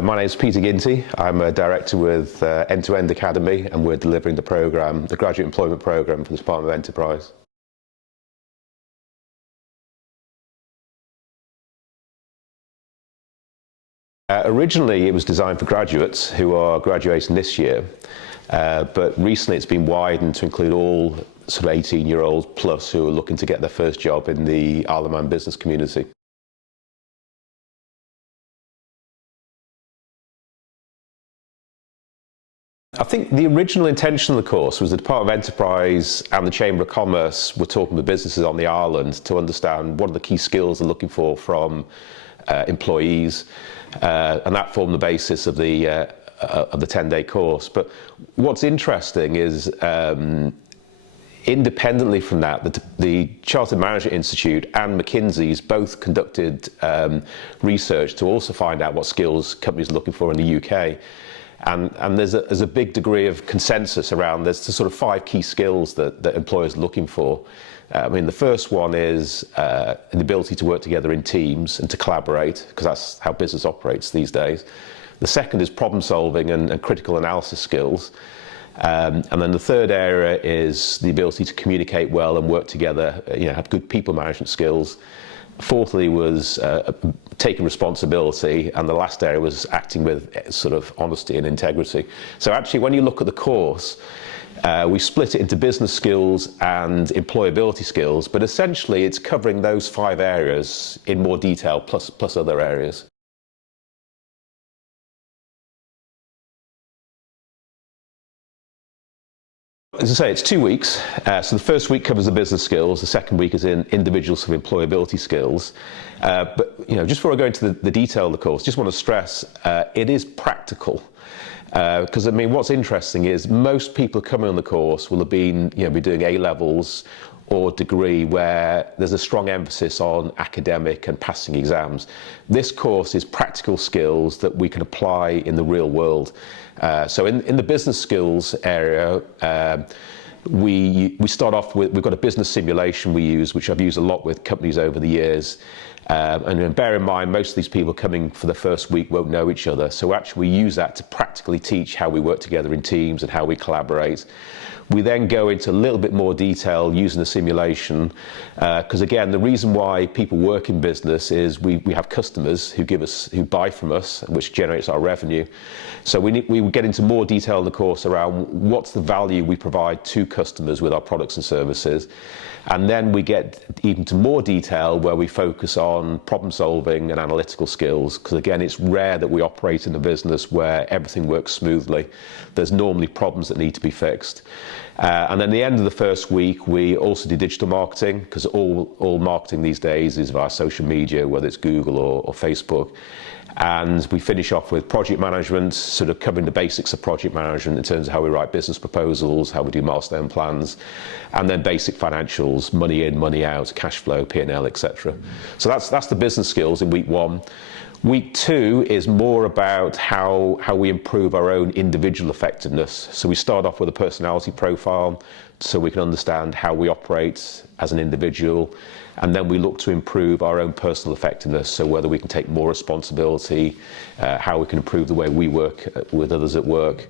My name is Peter Ginty. I'm a director with End-to-End Academy, and we're delivering the program, the graduate employment program for the Department of Enterprise. Originally, it was designed for graduates who are graduating this year, but recently it's been widened to include all sort of 18-year-olds plus who are looking to get their first job in the Isle of Man business community. I think the original intention of the course was the Department of Enterprise and the Chamber of Commerce were talking with businesses on the island to understand what are the key skills they're looking for from employees, and that formed the basis of the 10-day course. But what's interesting is, independently from that, the Chartered Management Institute and McKinsey's both conducted research to also find out what skills companies are looking for in the UK. And there's a big degree of consensus around there's sort of 5 key skills that employers are looking for. I mean, the first one is the ability to work together in teams and to collaborate, because that's how business operates these days. The second is problem solving and critical analysis skills. And then the third area is the ability to communicate well and work together, have good people management skills. Fourthly was taking responsibility, and the last area was acting with sort of honesty and integrity. So actually, when you look at the course, we split it into business skills and employability skills, but essentially it's covering those 5 areas in more detail, plus other areas. As I say, it's 2 weeks. So the first week covers the business skills. The second week is in individual sort of employability skills. But just before I go into the detail of the course, just want to stress it is practical. Because I mean, what's interesting is most people coming on the course will have been, be doing A-levels or degree where there's a strong emphasis on academic and passing exams. This course is practical skills that we can apply in the real world. So in the business skills area, we start off with, we've got a business simulation we use, which I've used a lot with companies over the years. And bear in mind, most of these people coming for the first week won't know each other. So actually we use that to practically teach how we work together in teams and how we collaborate. We then go into a little bit more detail using the simulation, because again, the reason why people work in business is we have customers who buy from us, which generates our revenue. So we get into more detail in the course around what's the value we provide to customers with our products and services. And then we get even to more detail where we focus on problem solving and analytical skills, because again, it's rare that we operate in a business where everything works smoothly. There's normally problems that need to be fixed. And then the end of the first week, we also do digital marketing, because all marketing these days is via social media, whether it's Google or Facebook. And we finish off with project management, sort of covering the basics of project management in terms of how we write business proposals, how we do milestone plans, and then basic financials, money in, money out, cash flow, P&L, etc. So that's the business skills in week 1. Week 2 is more about how we improve our own individual effectiveness. So we start off with a personality profile so we can understand how we operate as an individual, and then we look to improve our own personal effectiveness, so whether we can take more responsibility, how we can improve the way we work with others at work.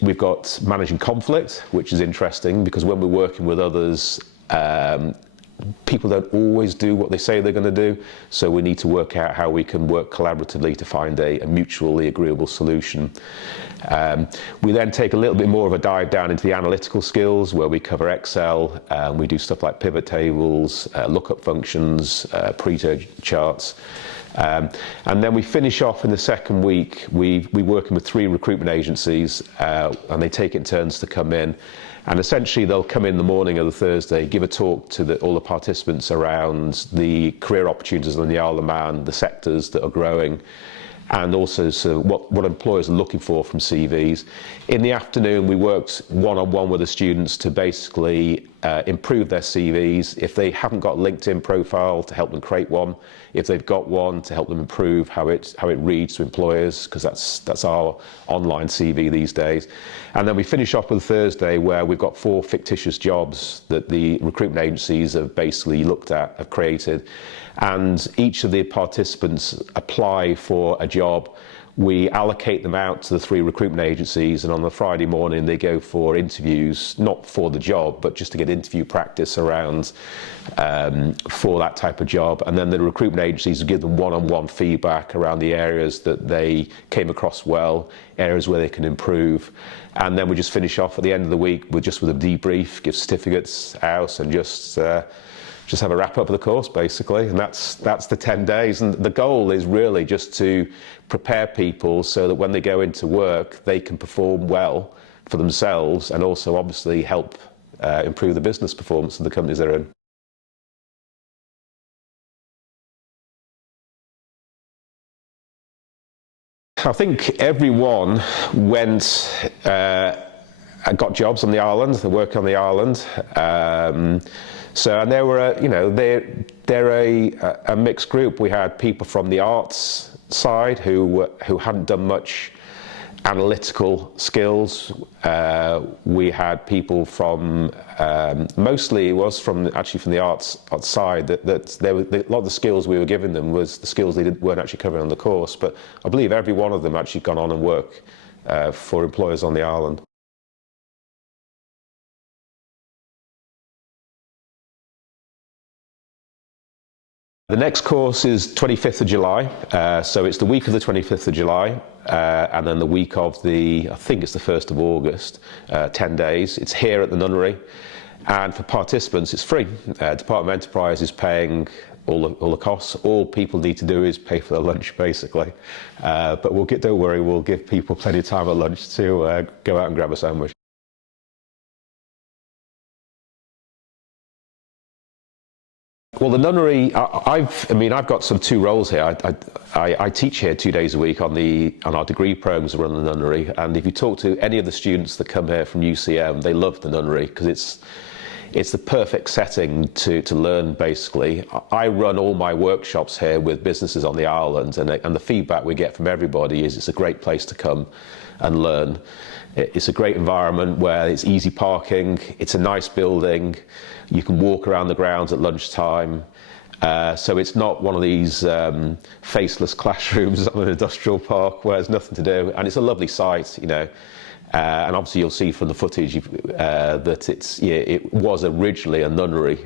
We've got managing conflict, which is interesting because when we're working with others, people don't always do what they say they're going to do, so we need to work out how we can work collaboratively to find a mutually agreeable solution. We then take a little bit more of a dive down into the analytical skills where we cover Excel, we do stuff like pivot tables, lookup functions, Pareto charts. And then we finish off in the second week, we're working with 3 recruitment agencies, and they take it in turns to come in. And essentially they'll come in the morning of the Thursday, give a talk to all the participants around the career opportunities on the Isle of Man, the sectors that are growing, and also so what employers are looking for from CVs. In the afternoon, we worked one-on-one with the students to basically improve their CVs. If they haven't got a LinkedIn profile, to help them create one. If they've got one, to help them improve how it reads to employers, because that's our online CV these days. And then we finish off with Thursday, where we've got 4 fictitious jobs that the recruitment agencies have basically looked at, have created, and each of the participants apply for a job. We allocate them out to the 3 recruitment agencies, and on the Friday morning they go for interviews, not for the job, but just to get interview practice around for that type of job. And then the recruitment agencies give them one-on-one feedback around the areas that they came across well, areas where they can improve. And then we just finish off at the end of the week with a debrief, give certificates out, and just have a wrap up of the course, basically. And that's the 10 days. And the goal is really just to prepare people so that when they go into work, they can perform well for themselves, and also obviously help improve the business performance of the companies they're in. I think everyone went and got jobs on the island, they work on the island. And they were, they're a mixed group. We had people from the arts side who hadn't done much analytical skills. We had people from, mostly it was from the arts side, that a lot of the skills we were giving them was the skills they weren't actually covering on the course. But I believe every one of them actually gone on and work for employers on the island. The next course is 25th of July, so it's the week of the 25th of July, and then the week of I think it's the 1st of August, 10 days. It's here at the Nunnery, and for participants it's free. Department of Enterprise is paying all the costs. All people need to do is pay for their lunch, basically. But don't worry, we'll give people plenty of time at lunch to go out and grab a sandwich. Well, the Nunnery, I've got 2 roles here. I teach here 2 days a week on our degree programs around the Nunnery, and if you talk to any of the students that come here from UCM, they love the Nunnery because it's the perfect setting to learn, basically. I run all my workshops here with businesses on the island, and the feedback we get from everybody is it's a great place to come and learn. It's a great environment where it's easy parking, it's a nice building, you can walk around the grounds at lunchtime. So it's not one of these faceless classrooms on an industrial park where there's nothing to do, and it's a lovely site, and obviously you'll see from the footage that it was originally a nunnery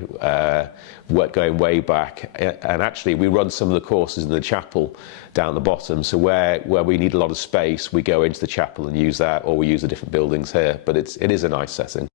going way back, and actually we run some of the courses in the chapel down the bottom, so where we need a lot of space we go into the chapel and use that, or we use the different buildings here, but it is a nice setting.